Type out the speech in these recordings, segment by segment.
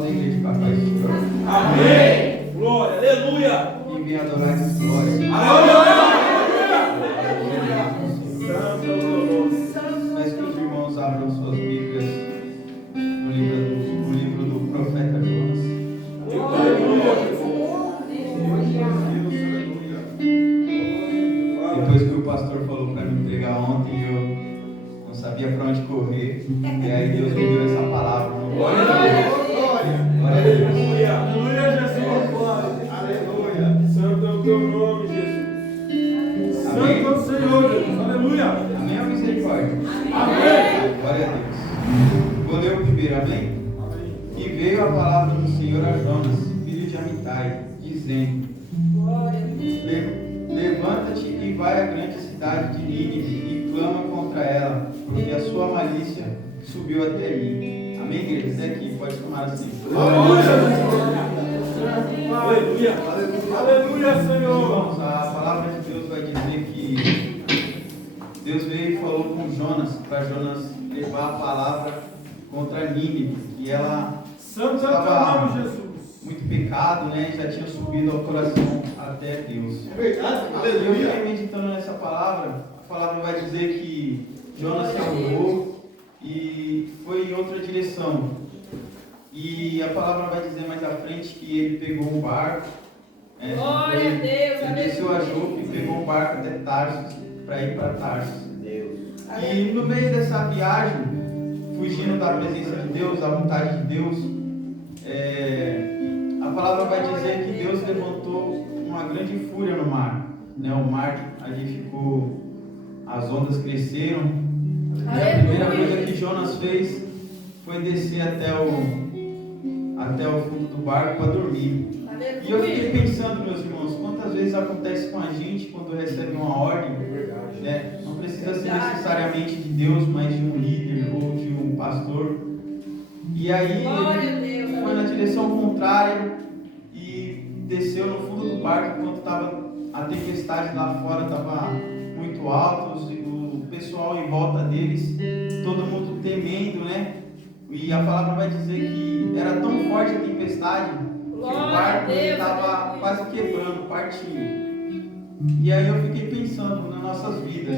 da igreja para a paz do Senhor. Amém. Glória, aleluia. E vem adorar essa glória. Peço que os irmãos abram suas Bíblias no livro do profeta Jonas. Depois que o pastor falou para me entregar ontem, eu não sabia para onde correr. E aí Deus me deu essa palavra. Glória a Deus. Glória a Deus. Aleluia, Jesus. Aleluia. Santo é o teu nome, Jesus. Amém. Santo é o Senhor, Jesus. Aleluia. Amém ou misericórdia? Amém. Glória a Deus. Vou ler o primeiro, amém? E veio a palavra do Senhor a Jonas, filho de Amitai, dizendo: Levanta-te e vai à grande cidade de Nínive e clama contra ela, porque a sua malícia subiu até mim. Amém, igreja? Até aqui, pode tomar assim. Aleluia. Aleluia, Senhor. Irmãos, a palavra de Deus vai dizer que Deus veio e falou com Jonas, para Jonas levar a palavra contra Nínive, que ela Santo é o teu estava nome, Jesus. muito pecado, né? Já tinha subido ao coração até Deus. É verdade. Eu fiquei meditando nessa palavra. A palavra vai dizer que Jonas se arrumou e foi em outra direção. E a palavra vai dizer mais à frente que ele pegou um barco. Glória a Deus, ele desceu a Jope e pegou um barco até Tarsus para ir para Tarsus. E no meio dessa viagem, fugindo da presença de Deus, da vontade de Deus, a palavra vai dizer que Deus levantou uma grande fúria no mar. Né? O mar ali ficou, as ondas cresceram. E a primeira coisa que Jonas fez foi descer até o fundo do barco para dormir. E eu fiquei pensando, meus irmãos, quantas vezes acontece com a gente quando recebe uma ordem, né? Não precisa ser necessariamente de Deus, mas de um líder ou de um pastor. E aí ele foi na direção contrária e desceu no fundo do barco enquanto estava a tempestade lá fora, estava muito alta, o pessoal em volta deles, todo mundo temendo, né? E a palavra vai dizer que era tão forte a tempestade que o barco estava quase quebrando, partindo. E aí eu fiquei pensando nas nossas vidas,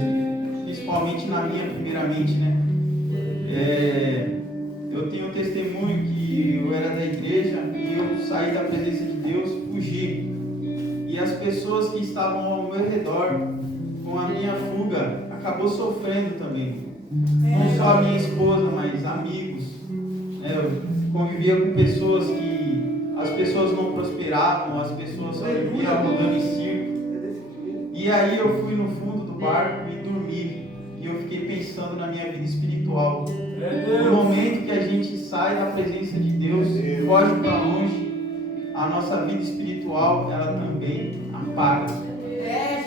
principalmente na minha, primeiramente, né? Eu tenho um testemunho que eu era da igreja e eu saí da presença de Deus, fugi. E as pessoas que estavam ao meu redor, com a minha fuga, acabou sofrendo também. Não só a minha esposa, mas amigos. Eu convivia com pessoas que as pessoas não prosperavam, as pessoas só viviam rodando em circo. E aí eu fui no fundo do barco e dormi. E eu fiquei pensando na minha vida espiritual. No momento que a gente sai da presença de Deus, foge para longe, a nossa vida espiritual, ela também apaga.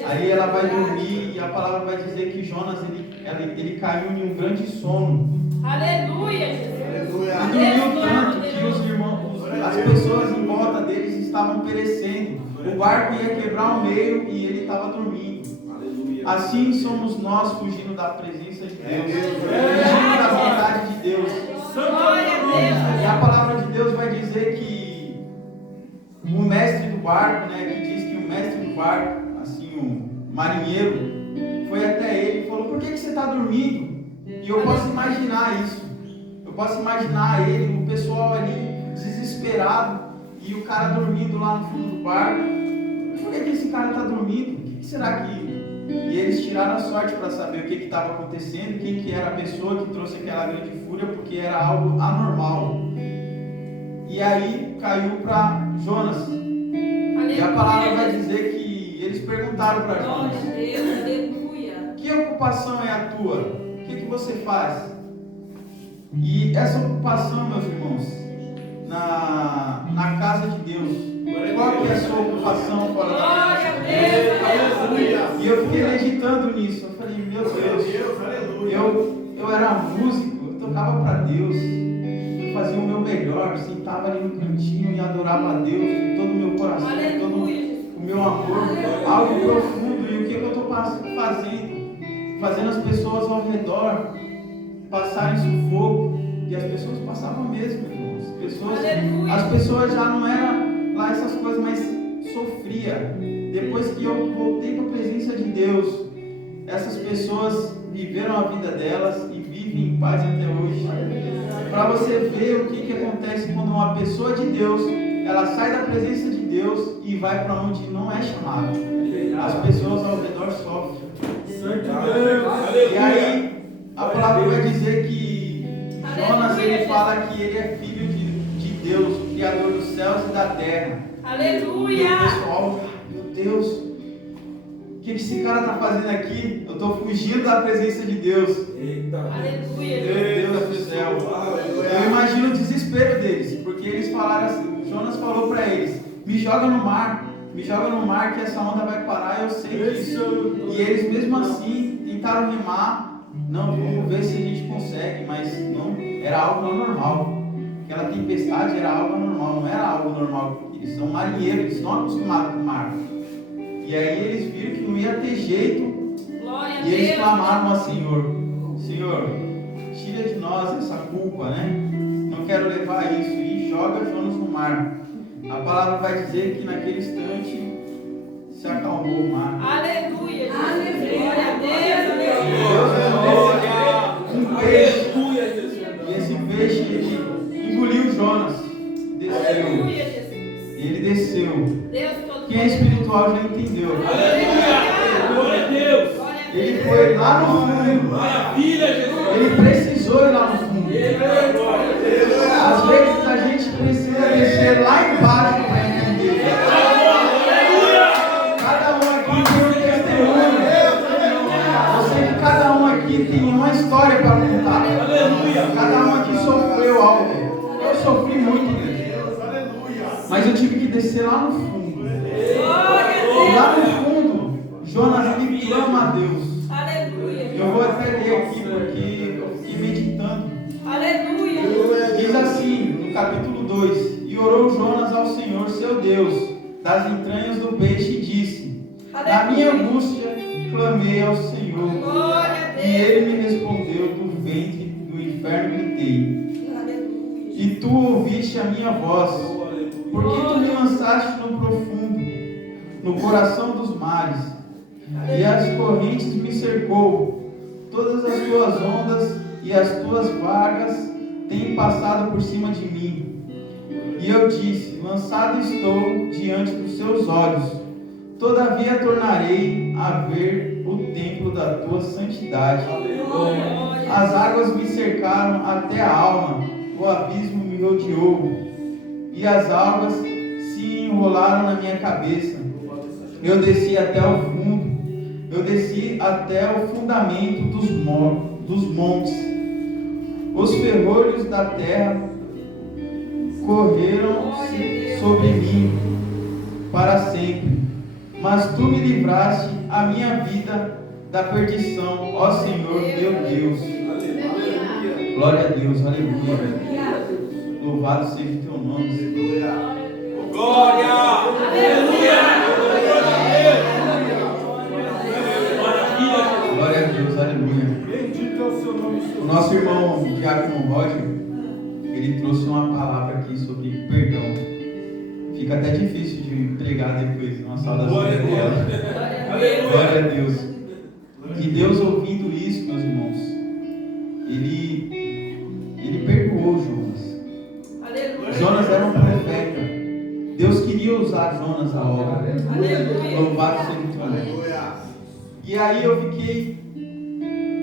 Aí ela vai dormir e a palavra vai dizer que Jonas, ele caiu em um grande sono. Aleluia, Jesus. E dormiu tanto que os irmãos, as pessoas em volta deles estavam perecendo. O barco ia quebrar ao meio e ele estava dormindo. Assim somos nós fugindo da presença de Deus, fugindo da vontade de Deus. E a palavra de Deus vai dizer que o mestre do barco, né, que diz que o mestre do barco, assim, o marinheiro, foi até ele e falou: por que você está dormindo? E eu posso imaginar isso. Eu posso imaginar ele, o pessoal ali desesperado e o cara dormindo lá no fundo do barco. Por que esse cara está dormindo? O que será que... E eles tiraram a sorte para saber o que estava acontecendo, quem que era a pessoa que trouxe aquela grande fúria, porque era algo anormal. E aí caiu para Jonas. E a palavra vai dizer que eles perguntaram para Jonas: que ocupação é a tua? O que você faz? E essa ocupação, meus irmãos, na casa de Deus, qual que é a sua ocupação fora da casa de Deus? E eu fiquei meditando nisso. Eu falei: meu Deus, eu era músico, eu tocava para Deus, eu fazia o meu melhor, sentava ali no cantinho e adorava a Deus com todo o meu coração, com todo o meu amor, algo profundo. E o que eu estou fazendo? Fazendo as pessoas ao redor passarem sufoco. E as pessoas passavam mesmo, irmãos. As As pessoas já não eram lá essas coisas, mas sofria. Depois que eu voltei para a presença de Deus, essas pessoas viveram a vida delas e vivem em paz até hoje. Para você ver o que acontece quando uma pessoa de Deus, ela sai da presença de Deus e vai para onde não é chamada. As pessoas ao redor sofrem. E aí, a palavra vai dizer que Jonas, ele fala que ele é filho de Deus, o Criador dos céus e da terra. Aleluia! E o pessoal, meu Deus, o que esse cara está fazendo aqui? Eu estou fugindo da presença de Deus. Aleluia! Meu Deus do céu. Eu imagino o desespero deles, porque eles falaram assim, Jonas falou para eles, me joga no mar que essa onda vai parar, eu sei disso. E eles mesmo assim tentaram remar, não, vamos ver se a gente consegue, mas não, era algo anormal. Aquela tempestade era algo anormal, não era algo normal. Eles são marinheiros, eles estão acostumados com o mar. E aí eles viram que não ia ter jeito. E eles clamaram ao Senhor, Senhor, tira de nós essa culpa, né? Não quero levar isso. E joga Jonas no mar. A palavra vai dizer que naquele instante se acalmou o mar. Aleluia! Glória a Deus! Um peixe. E esse peixe ele engoliu Jonas. Desceu. Aleluia, Jesus! Ele desceu. Deus todo. Quem é espiritual já entendeu. Aleluia! Glória a Deus! Ele foi lá no fundo. Maravilha, Jesus! Ele precisou ir lá no fundo. Às vezes a gente precisa descer lá embaixo para entender. Cada um aqui tem um testemunho. Eu sei que cada um aqui tem uma história para contar. Cada um aqui sofreu algo. Eu sofri muito, Deus. Mas eu tive que descer lá no fundo. E lá no fundo, Jonas ele clama a Deus. Eu vou até ler aqui porque eu fiquei meditando. Aleluia! Diz assim, no capítulo 2: E orou Jonas ao Senhor seu Deus, das entranhas do peixe, e disse: Na minha angústia clamei ao Senhor, e Ele me respondeu, do ventre do inferno gritei. E tu ouviste a minha voz, porque tu me lançaste no profundo, no coração dos mares, e as correntes me cercou. Todas as tuas ondas e as tuas vagas têm passado por cima de mim. E eu disse: lançado estou diante dos seus olhos. Todavia tornarei a ver o templo da tua santidade. As águas me cercaram até a alma, o abismo me rodeou, e as águas se enrolaram na minha cabeça. Eu desci até o fundo, eu desci até o fundamento dos montes. Os ferrolhos da terra correram sobre mim para sempre. Mas tu me livraste a minha vida da perdição, ó Senhor meu Deus. Glória a Deus, aleluia. Louvado seja o teu nome. Glória! Aleluia! Glória a Deus, aleluia. Bendito é o seu nome, O nosso irmão Diácono Roger, ele trouxe uma palavra aqui sobre perdão. Fica até difícil de pregar depois, uma saudação. Glória a dela. Deus. Glória a Deus. E Deus, ouvindo isso, meus irmãos, ele perdoou Jonas. Aleluia! Jonas era um profeta. Deus queria usar Jonas a obra. Aleluia! Louvado seja o teu nome. E aí eu fiquei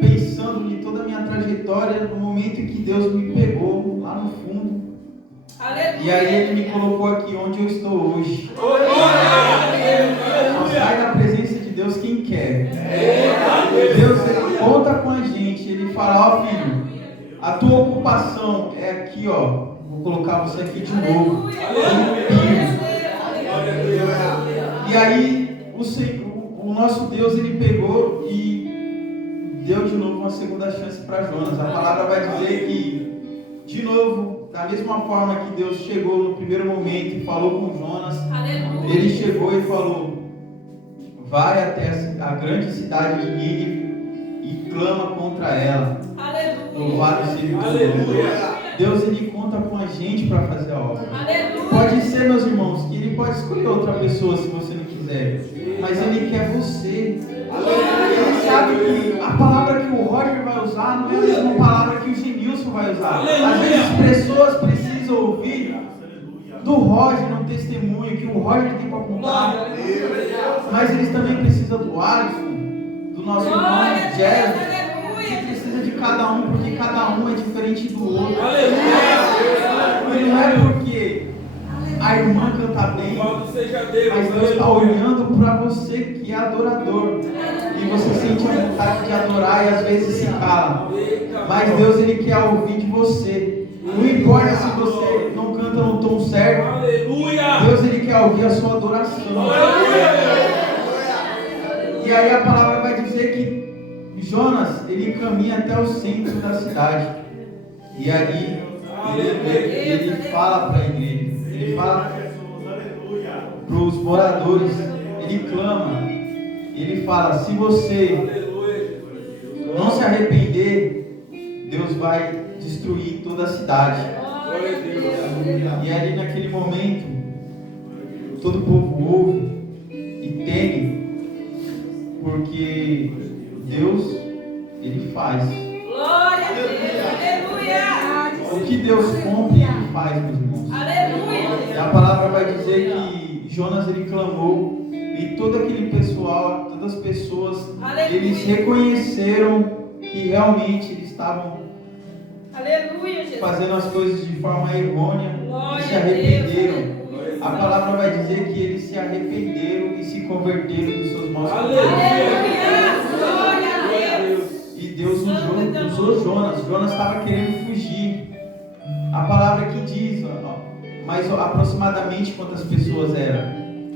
pensando em toda a minha trajetória no momento em que Deus me pegou lá no fundo. Aleluia! E aí Ele me colocou aqui onde eu estou hoje. Só Glória! sai da presença de Deus quem quer. Deus ele conta com a gente. Ele fala: ó filho, a tua ocupação é aqui, ó. Vou colocar você aqui de novo. Limpinho. E aí o nosso Deus ele pegou e deu de novo uma segunda chance para Jonas. A palavra vai dizer que, de novo, da mesma forma que Deus chegou no primeiro momento e falou com Jonas, Aleluia! Ele chegou e falou: vai até a grande cidade de Nínive e clama contra ela. Aleluia! Louvado seja o teu nome. Aleluia! Deus ele conta conta com a gente para fazer a obra. Aleluia. Pode ser, meus irmãos, que Ele pode escolher outra pessoa se você não quiser, mas Ele quer você. Ele sabe que a palavra que o Roger vai usar não é a mesma palavra que o Genilson vai usar. Às vezes pessoas precisam ouvir do Roger um testemunho que o Roger tem para contar, mas eles também precisam do Alisson, do nosso irmão Jefferson, que precisa de cada um, porque cada um é diferente do outro. E não é porque a irmã canta bem, mas Deus está olhando para você que é adorador, e você sente a vontade de adorar e às vezes se cala, mas Deus Ele quer ouvir de você. Não importa se você não canta no tom certo, Deus Ele quer ouvir a sua adoração. E aí a palavra vai dizer que Jonas, ele caminha até o centro da cidade. E ali ele fala para a igreja, ele fala para os moradores, ele clama, ele fala: se você não se arrepender, Deus vai destruir toda a cidade. E ali naquele momento, todo o povo ouve e teme, porque Deus, Ele faz. Glória a Deus. Aleluia. O que Deus cumpre, Ele faz, meus irmãos. Aleluia. E a palavra vai dizer que Jonas, ele clamou, e todo aquele pessoal, todas as pessoas, Aleluia. eles reconheceram que realmente eles estavam Aleluia, Jesus. fazendo as coisas de forma errônea, Glória e se a Deus. arrependeram. A palavra vai dizer que eles se arrependeram e se converteram dos seus maus caminhos. Aleluia. Glória a Deus. E Deus usou Jonas. Jonas estava querendo fugir. A palavra que diz, ó, mas aproximadamente quantas pessoas eram?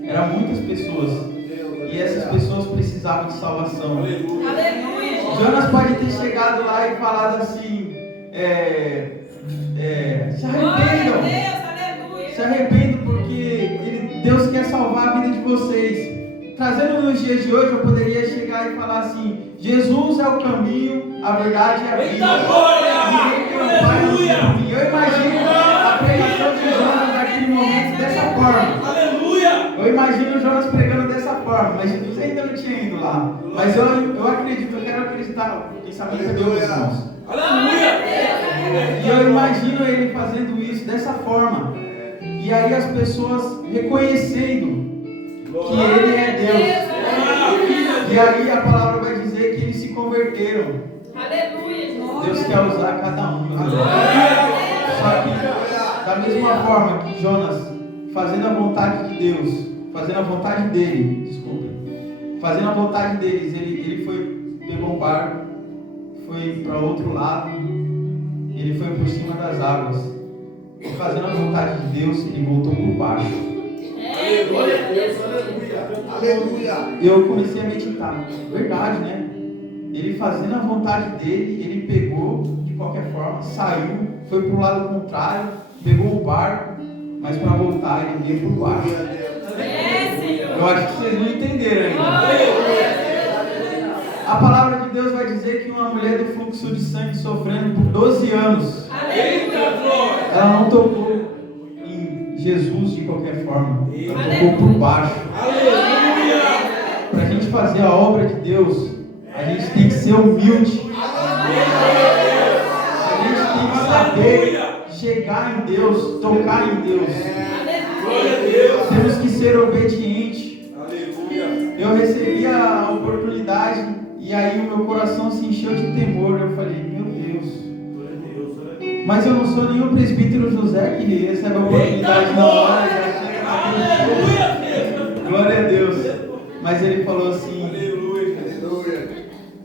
Eram muitas pessoas. E essas pessoas precisavam de salvação. Aleluia. Jonas pode ter chegado lá e falado assim: se arrependam. Se arrependam, porque Deus quer salvar a vida de vocês. Trazendo nos dias de hoje, eu poderia chegar e falar assim: Jesus é o caminho, a verdade e a vida. Ninguém tem um pai no caminho. Eu imagino a pregação de Jonas naquele momento dessa forma. Eu imagino Jonas pregando dessa forma, mas Jesus ainda não tinha ido lá. Mas eu acredito, eu quero acreditar, quem sabe cadê os irmãos? E eu imagino ele fazendo isso dessa forma. E aí as pessoas reconhecendo que ele é Deus. E aí a palavra vai dizer que eles se converteram. Deus quer usar cada um. Só que da mesma forma que Jonas, fazendo a vontade de Deus, fazendo a vontade dele, desculpe, fazendo a vontade deles, ele foi, pegou um barco, foi para outro lado, ele foi por cima das águas. E fazendo a vontade de Deus, ele voltou por baixo. Glória a Deus, aleluia. Eu comecei a meditar, verdade, né? Ele fazendo a vontade dele, ele pegou de qualquer forma, saiu, foi para o lado contrário, pegou o barco, mas para voltar ele veio por baixo. Eu acho que vocês não entenderam ainda. A palavra de Deus vai dizer que uma mulher do fluxo de sangue sofrendo por 12 anos, ela não tocou em Jesus de qualquer forma, ela tocou por baixo. Para a gente fazer a obra de Deus, a gente tem que ser humilde. A gente tem que saber chegar em Deus, tocar em Deus. Temos que ser obedientes. Eu recebi a oportunidade e aí o meu coração se encheu de temor. Eu falei: meu Deus, mas eu não sou nenhum presbítero José que recebe a oportunidade na hora. Glória a Deus. Mas ele falou assim: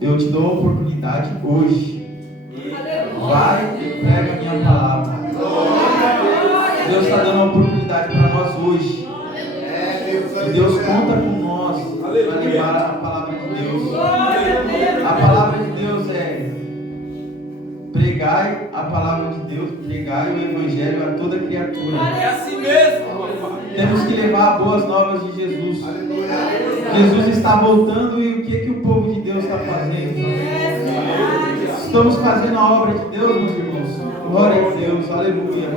eu te dou a oportunidade hoje. Vai e prega a minha palavra. Deus está dando uma oportunidade para nós hoje. E Deus conta com nós para levar a palavra de Deus. A palavra de Deus é: pregai a palavra de Deus, pregai o evangelho a toda criatura. É assim mesmo. Temos que levar boas novas de Jesus. Jesus está voltando e o que o povo de Deus está fazendo? Estamos fazendo a obra de Deus, meus irmãos. Glória a Deus, aleluia.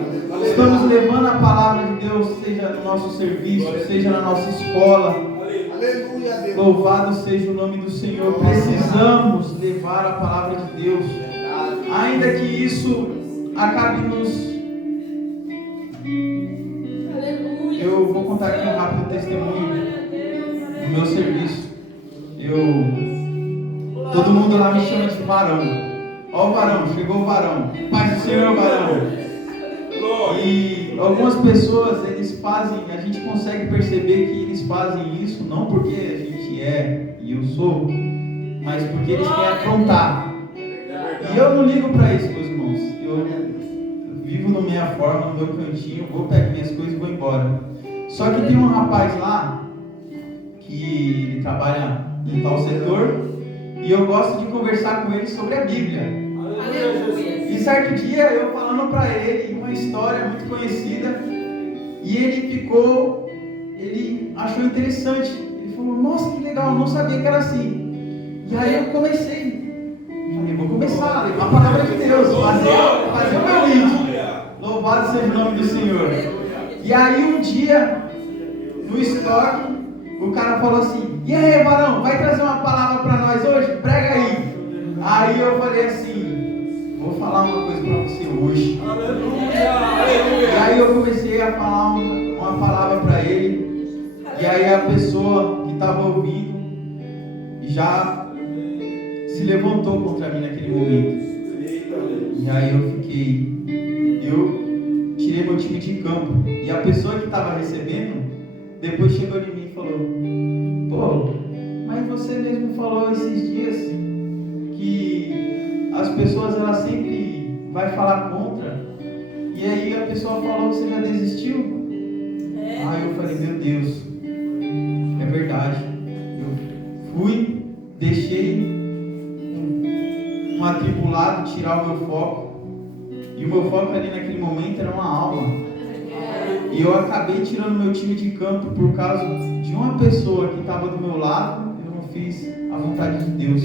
Estamos levando a palavra de Deus, seja no nosso serviço, seja na nossa escola. Louvado seja o nome do Senhor. Precisamos levar a palavra de Deus, ainda que isso acabe nos... Eu vou contar aqui um rápido testemunho do meu serviço. Todo mundo lá me chama de varão. Ó o varão, chegou o varão. Paz do Senhor, varão. E algumas pessoas, eles fazem, a gente consegue perceber que eles fazem isso não porque a gente é e eu sou, mas porque eles querem afrontar. E eu não ligo para isso, meus irmãos. Eu vivo na minha forma, no meu cantinho, vou pegar minhas coisas e vou embora. Só que tem um rapaz lá que ele trabalha em tal setor e eu gosto de conversar com ele sobre a Bíblia. E certo dia eu falando para ele uma história muito conhecida e ele achou interessante. Ele falou: nossa, que legal, eu não sabia que era assim. E aí eu comecei, falei: vou começar a levar a palavra de Deus, fazer o meu vídeo. Louvado seja o nome do Senhor. E aí um dia, no estoque, o cara falou assim: e aí, varão, vai trazer uma palavra para nós hoje? Prega aí. Aí eu falei assim: vou falar uma coisa para você hoje. E aí eu comecei a falar uma palavra para ele. E aí a pessoa que estava ouvindo já se levantou contra mim naquele momento. E aí eu tirei meu time de campo. E a pessoa que estava recebendo depois chegou em mim e falou: pô, mas você mesmo falou esses dias que as pessoas elas sempre vai falar contra. E aí a pessoa falou que você já desistiu. Aí eu falei: meu Deus, é verdade. Eu fui, deixei um atribulado tirar o meu foco. E o meu foco ali naquele momento era uma alma. E eu acabei tirando meu time de campo por causa de uma pessoa que estava do meu lado. Eu não fiz a vontade de Deus.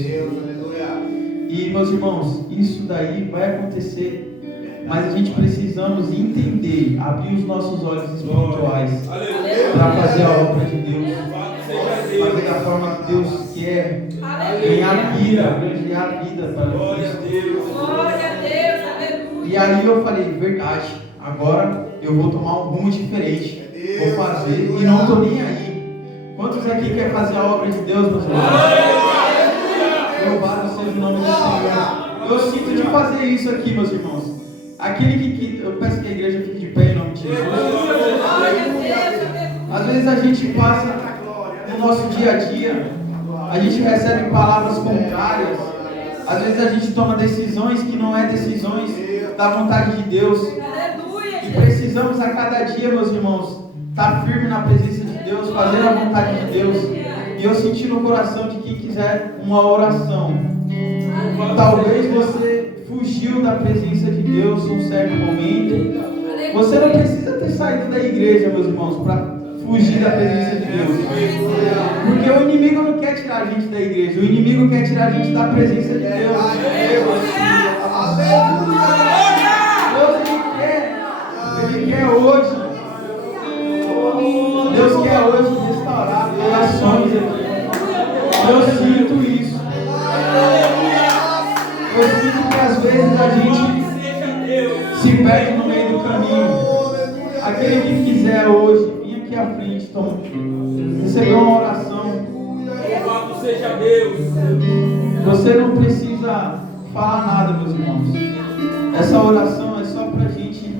E meus irmãos, isso daí vai acontecer. Mas a gente precisamos entender, abrir os nossos olhos espirituais para fazer a obra de Deus, fazer da forma que Deus quer, ganhar vida, granjear a vida para Cristo. Glória a Deus, aleluia. E aí eu falei: verdade, agora eu vou tomar um rumo diferente, vou fazer e não estou nem aí. Quantos aqui querem fazer a obra de Deus, meus irmãos? Louvado seja o nome do Senhor. Eu sinto de fazer isso aqui, meus irmãos. Aquele que eu peço que a igreja fique de pé em nome de Jesus. Às vezes a gente passa no nosso dia a dia, a gente recebe palavras contrárias, às vezes a gente toma decisões que não é decisões da vontade de Deus. E precisamos a cada dia, meus irmãos, estar firme na presença de Deus, fazer a vontade de Deus. E eu senti no coração de quem quiser uma oração. Talvez você fugiu da presença de Deus em um certo momento. Você não precisa ter saído da igreja, meus irmãos, para fugir da presença de Deus. Porque o inimigo não quer tirar a gente da igreja, o inimigo quer tirar a gente da presença de Deus. Ele quer hoje. Deus quer hoje restaurar relações aqui. Eu sinto isso. Eu sinto que às vezes a gente se perde no meio do caminho. Aquele que quiser hoje vir aqui à frente, receber uma oração. Louvado seja Deus. Você não precisa falar nada, meus irmãos. Essa oração é só para a gente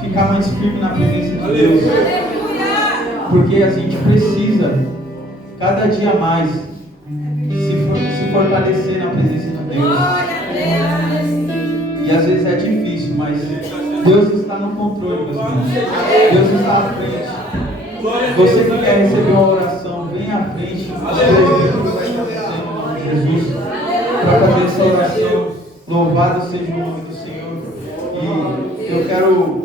ficar mais firme na presença de Deus. Porque a gente precisa cada dia mais se fortalecer na presença de Deus. E às vezes é difícil, mas Deus está no controle, meus irmãos. Deus está à frente. Você que quer receber uma oração, vem à frente. Jesus, para fazer essa oração. Louvado seja o nome do Senhor. E eu quero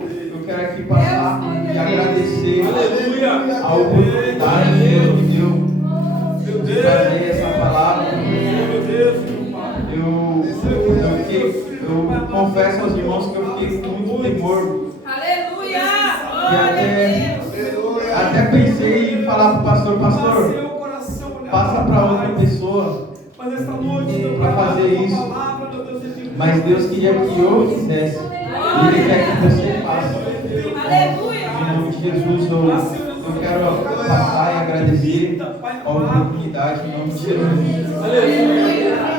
aqui passar e agradecer a oportunidade que Deus me deu de trazer essa palavra. Eu confesso aos irmãos que eu fiquei com muito temor. Aleluia! E Glória a Deus! até pensei em falar para o pastor, pastor, passa para outra pessoa para fazer isso. Mas Deus queria que eu fizesse. E Ele quer que você faça. Aleluia! Em nome de Jesus, eu quero passar e agradecer a oportunidade em nome de Jesus. Aleluia!